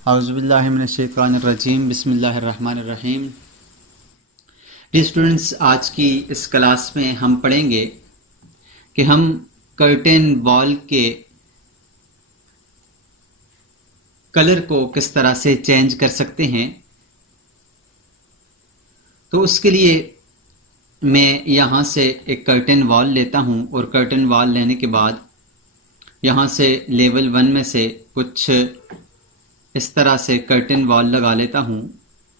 औज़ुबिल्लाहिमिनश्शैतानिर्रजीम बिस्मिल्लाहिर्रहमानिर्रहीम। जी स्टूडेंट्स, आज की इस क्लास में हम पढ़ेंगे कि हम कर्टेन वॉल के कलर को किस तरह से चेंज कर सकते हैं। तो उसके लिए मैं यहाँ से एक कर्टेन वॉल लेता हूँ और कर्टेन वॉल लेने के बाद यहाँ से लेवल 1 में से कुछ इस तरह से कर्टेन वॉल लगा लेता हूँ।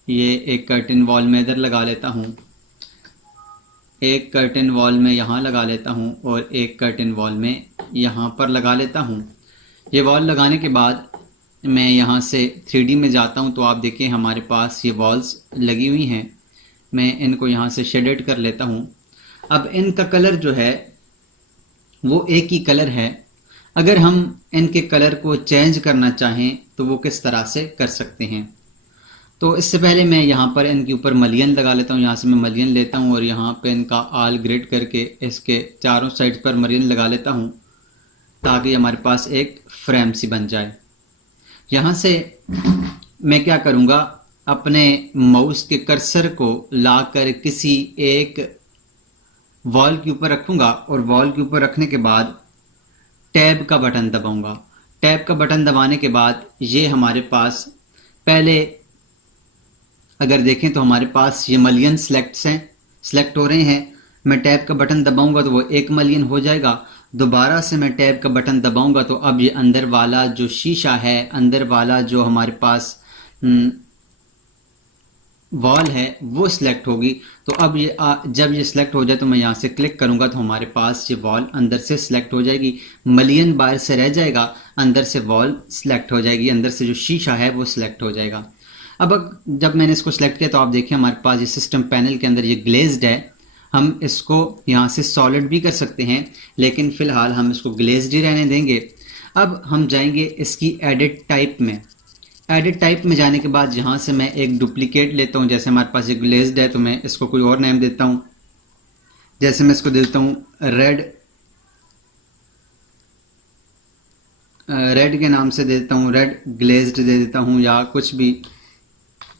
ये एक कर्टेन वॉल में इधर लगा लेता हूँ, एक कर्टेन वॉल में यहाँ लगा लेता हूँ और एक कर्टेन वॉल में यहाँ पर लगा लेता हूँ। ये वॉल लगाने के बाद मैं यहाँ से 3D में जाता हूँ तो आप देखें हमारे पास ये वॉल्स लगी हुई हैं। मैं इनको यहाँ से शेडेड कर लेता हूँ। अब इनका कलर जो है वो एक ही कलर है। अगर हम इनके कलर को चेंज करना चाहें तो वो किस तरह से कर सकते हैं। तो इससे पहले मैं यहाँ पर इनके ऊपर मलियन लगा लेता हूँ। यहाँ से मैं मलियन लेता हूँ और यहाँ पे इनका आल ग्रेड करके इसके चारों साइड पर मलियन लगा लेता हूँ ताकि हमारे पास एक फ्रेम सी बन जाए। यहाँ से मैं क्या करूँगा, अपने माउस के कर्सर को लाकर किसी एक वॉल के ऊपर रखूँगा और वॉल के ऊपर रखने के बाद टैब का बटन दबाऊँगा। टैब का बटन दबाने के बाद ये हमारे पास पहले अगर देखें तो हमारे पास ये मलियन सेलेक्ट हो रहे हैं। मैं टैब का बटन दबाऊंगा तो वो एक मलियन हो जाएगा। दोबारा से मैं टैब का बटन दबाऊंगा तो अब ये अंदर वाला जो शीशा है, अंदर वाला जो हमारे पास वॉल है वो सिलेक्ट होगी। तो अब ये जब ये सिलेक्ट हो जाए तो मैं यहाँ से क्लिक करूँगा तो हमारे पास ये वॉल अंदर से सिलेक्ट हो जाएगी। मलियन बाहर से रह जाएगा, अंदर से वॉल सिलेक्ट हो जाएगी, अंदर से जो शीशा है वो सिलेक्ट हो जाएगा। अब जब मैंने इसको सिलेक्ट किया तो आप देखिए हमारे पास ये सिस्टम पैनल के अंदर ये ग्लेज्ड है। हम इसको यहाँ से सॉलिड भी कर सकते हैं लेकिन फ़िलहाल हम इसको ग्लेज्ड ही रहने देंगे। अब हम जाएंगे इसकी एडिट टाइप में। एडिट टाइप में जाने के बाद यहाँ से मैं एक डुप्लीकेट लेता हूँ। जैसे हमारे पास ये ग्लेज्ड है तो मैं इसको कोई और नेम देता हूँ। जैसे मैं इसको देता हूँ रेड के नाम से देता हूँ, रेड ग्लेज्ड दे देता हूँ या कुछ भी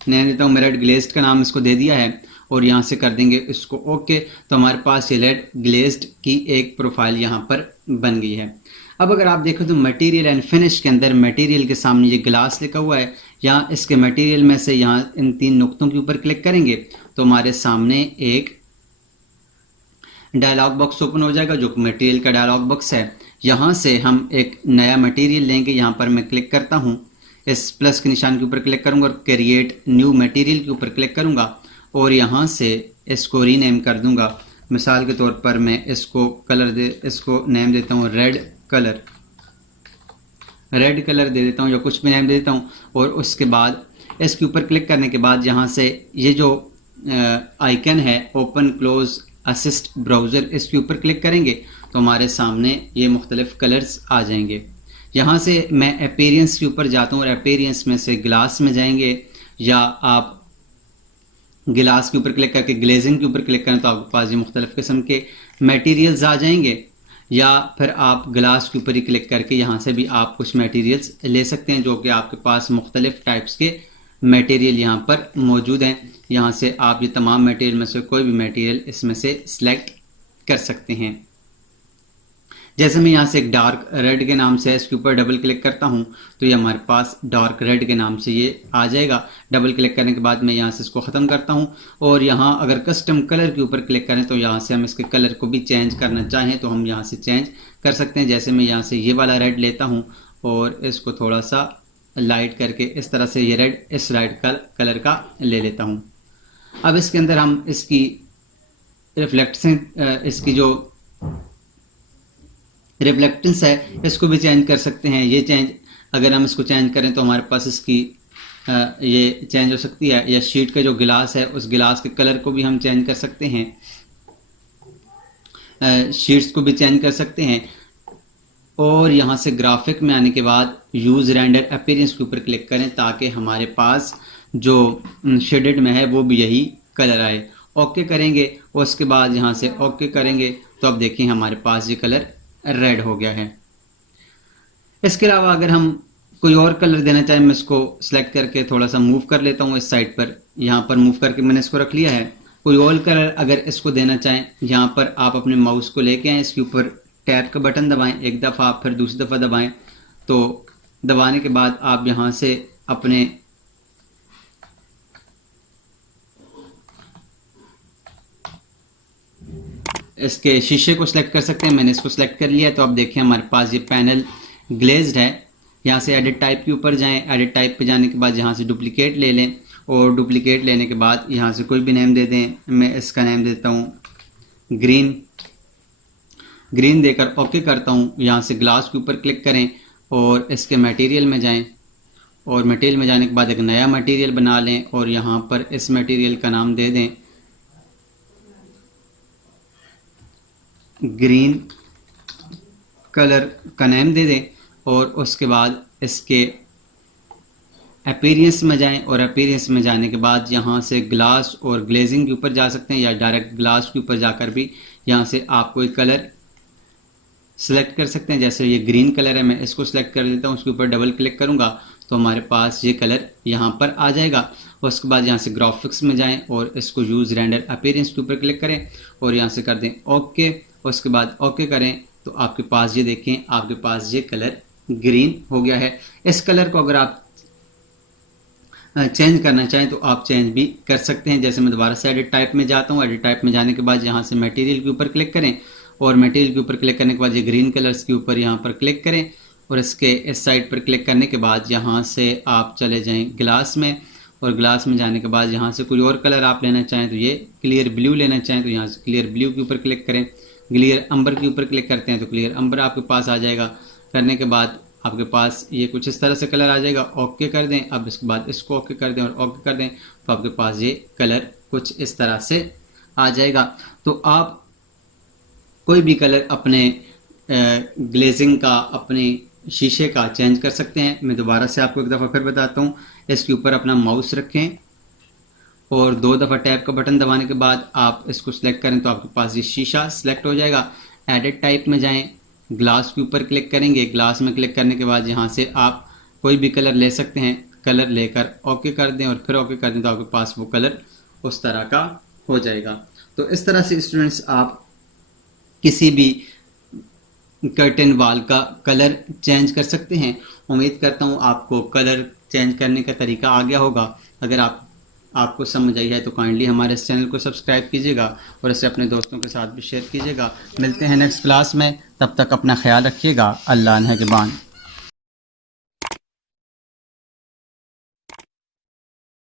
नेम देता हूँ। मैं रेड ग्लेज्ड का नाम इसको दे दिया है और यहाँ से कर देंगे इसको ओके। तो हमारे पास ये रेड ग्लेज्ड की एक प्रोफाइल यहाँ पर बन गई है। अब अगर आप देखो तो मटेरियल एंड फिनिश के अंदर मटेरियल के सामने ये ग्लास लिखा हुआ है। यहाँ इसके मटेरियल में से यहाँ इन 3 नुक्तों के ऊपर क्लिक करेंगे तो हमारे सामने एक डायलॉग बॉक्स ओपन हो जाएगा जो मटेरियल का डायलॉग बॉक्स है। यहाँ से हम एक नया मटेरियल लेंगे। यहाँ पर मैं क्लिक करता हूँ, इस प्लस के निशान के ऊपर क्लिक करूँगा और क्रिएट न्यू मटेरियल के ऊपर क्लिक करूँगा और यहाँ से इसको रीनेम कर दूँगा। मिसाल के तौर पर मैं इसको नेम देता हूँ रेड कलर दे देता हूँ या कुछ भी नेम दे देता हूँ। और उसके बाद इसके ऊपर क्लिक करने के बाद यहाँ से ये जो आइकन है ओपन क्लोज असिस्ट ब्राउज़र, इसके ऊपर क्लिक करेंगे तो हमारे सामने ये मुख्तलिफ कलर्स आ जाएंगे। यहाँ से मैं अपीयरेंस के ऊपर जाता हूँ और अपीयरेंस में से ग्लास में जाएंगे या आप गिलास के ऊपर क्लिक करके ग्लेजिंग के ऊपर क्लिक करें तो आपके पास ये मुख्तलिफ किस्म के मटेरियल्स आ जाएंगे। या फिर आप ग्लास के ऊपर ही क्लिक करके यहाँ से भी आप कुछ मटेरियल्स ले सकते हैं जो कि आपके पास मुख्तलिफ टाइप्स के मटेरियल यहाँ पर मौजूद हैं। यहाँ से आप ये तमाम मटेरियल में से कोई भी मटेरियल इसमें से सिलेक्ट कर सकते हैं। जैसे मैं यहाँ से एक डार्क रेड के नाम से इसके ऊपर डबल क्लिक करता हूँ तो ये हमारे पास डार्क रेड के नाम से ये आ जाएगा। डबल क्लिक करने के बाद मैं यहाँ से इसको ख़त्म करता हूँ और यहाँ अगर कस्टम कलर के ऊपर क्लिक करें तो यहाँ से हम इसके कलर को भी चेंज करना चाहें तो हम यहाँ से चेंज कर सकते हैं। जैसे मैं यहाँ से ये वाला रेड लेता हूँ और इसको थोड़ा सा लाइट करके इस तरह से ये रेड इस रेड कलर का ले लेता हूँ। अब इसके अंदर हम इसकी इसकी जो रिफ्लेक्टेंस है इसको भी चेंज कर सकते हैं। ये चेंज अगर हम इसको चेंज करें तो हमारे पास इसकी ये चेंज हो सकती है। या शीट का जो गिलास है उस गिलास के कलर को भी हम चेंज कर सकते हैं, शीट्स को भी चेंज कर सकते हैं। और यहाँ से ग्राफिक में आने के बाद यूज़ रेंडर अपीयरेंस के ऊपर क्लिक करें ताकि हमारे पास जो शेडेड में है वो भी यही कलर आए। ओके करेंगे और उसके बाद यहाँ से ओके करेंगे तो अब देखिए हमारे पास ये कलर रेड हो गया है। इसके अलावा अगर हम कोई और कलर देना चाहे मैं इसको सिलेक्ट करके थोड़ा सा मूव कर लेता हूँ इस साइड पर, यहाँ पर मूव करके मैंने इसको रख लिया है। कोई और कलर अगर इसको देना चाहें, यहाँ पर आप अपने माउस को लेके आएँ, इसके ऊपर टैब का बटन दबाएं एक दफ़ा, फिर दूसरी दफ़ा दबाएं। तो दबाने के बाद आप यहाँ से अपने इसके शीशे को सिलेक्ट कर सकते हैं। मैंने इसको सिलेक्ट कर लिया है। तो आप देखें हमारे पास ये पैनल ग्लेज्ड है। यहाँ से एडिट टाइप के ऊपर जाएं, एडिट टाइप पे जाने के बाद यहाँ से डुप्लीकेट ले लें, और डुप्लीकेट लेने के बाद यहाँ से कोई भी नेम दे दें। मैं इसका नेम देता हूँ ग्रीन देकर ओके करता हूँ। यहाँ से ग्लास के ऊपर क्लिक करें और इसके मटेरियल में जाएं, और मटेरियल में जाने के बाद एक नया मटेरियल बना लें और यहाँ पर इस मटेरियल का नाम दे दें ग्रीन कलर का नेम दे दें। और उसके बाद इसके अपीयरेंस में जाएं, और अपीयरेंस में जाने के बाद यहाँ से ग्लास और ग्लेजिंग के ऊपर जा सकते हैं, या डायरेक्ट ग्लास के ऊपर जाकर भी यहाँ से आप कोई कलर सेलेक्ट कर सकते हैं। जैसे ये ग्रीन कलर है, मैं इसको सिलेक्ट कर लेता हूँ, उसके ऊपर डबल क्लिक करूँगा तो हमारे पास ये कलर यहाँ पर आ जाएगा। उसके बाद यहाँ से ग्राफिक्स में जाएं और इसको यूज़ रेंडर अपीयरेंस के ऊपर क्लिक करें और यहाँ से कर दें ओके। उसके बाद ओके करें तो आपके पास ये देखें, आपके पास ये कलर ग्रीन हो गया है। इस कलर को अगर आप चेंज करना चाहें तो आप चेंज भी कर सकते हैं। जैसे मैं दोबारा से एडिट टाइप में जाता हूँ, एडिट टाइप में जाने के बाद यहाँ से मटेरियल के ऊपर क्लिक करें, और मटेरियल के ऊपर क्लिक करने के बाद ये ग्रीन कलर्स के ऊपर यहाँ पर क्लिक करें, और इसके इस साइड पर क्लिक करने के बाद यहाँ से आप चले जाएं ग्लास में, और ग्लास में जाने के बाद यहाँ से कोई और कलर आप लेना चाहें तो ये क्लियर ब्लू लेना चाहें तो यहाँ से क्लियर ब्लू के ऊपर क्लिक करें। क्लियर अंबर के ऊपर क्लिक करते हैं तो क्लियर अंबर आपके पास आ जाएगा। करने के बाद आपके पास ये कुछ इस तरह से कलर आ जाएगा। ओके कर दें। अब इसके बाद इसको ओके कर दें और ओके कर दें तो आपके पास ये कलर कुछ इस तरह से आ जाएगा। तो आप कोई भी कलर अपने ग्लेजिंग का, अपने शीशे का चेंज कर सकते हैं। मैं दोबारा से आपको एक दफ़ा फिर बताता हूँ। इसके ऊपर अपना माउस रखें और 2 दफ़ा टैब का बटन दबाने के बाद आप इसको सिलेक्ट करें तो आपके पास ये शीशा सिलेक्ट हो जाएगा। एडिट टाइप में जाएं, ग्लास के ऊपर क्लिक करेंगे। ग्लास में क्लिक करने के बाद यहाँ से आप कोई भी कलर ले सकते हैं। कलर लेकर ओके कर दें और फिर ओके कर दें तो आपके पास वो कलर उस तरह का हो जाएगा। तो इस तरह से स्टूडेंट्स आप किसी भी कर्टेन वॉल का कलर चेंज कर सकते हैं। उम्मीद करता हूँ आपको कलर चेंज करने का तरीका आ गया होगा। अगर आपको समझ आई है तो काइंडली हमारे इस चैनल को सब्सक्राइब कीजिएगा और इसे अपने दोस्तों के साथ भी शेयर कीजिएगा। मिलते हैं नेक्स्ट क्लास में, तब तक अपना ख्याल रखिएगा। अल्लाह निगहबान।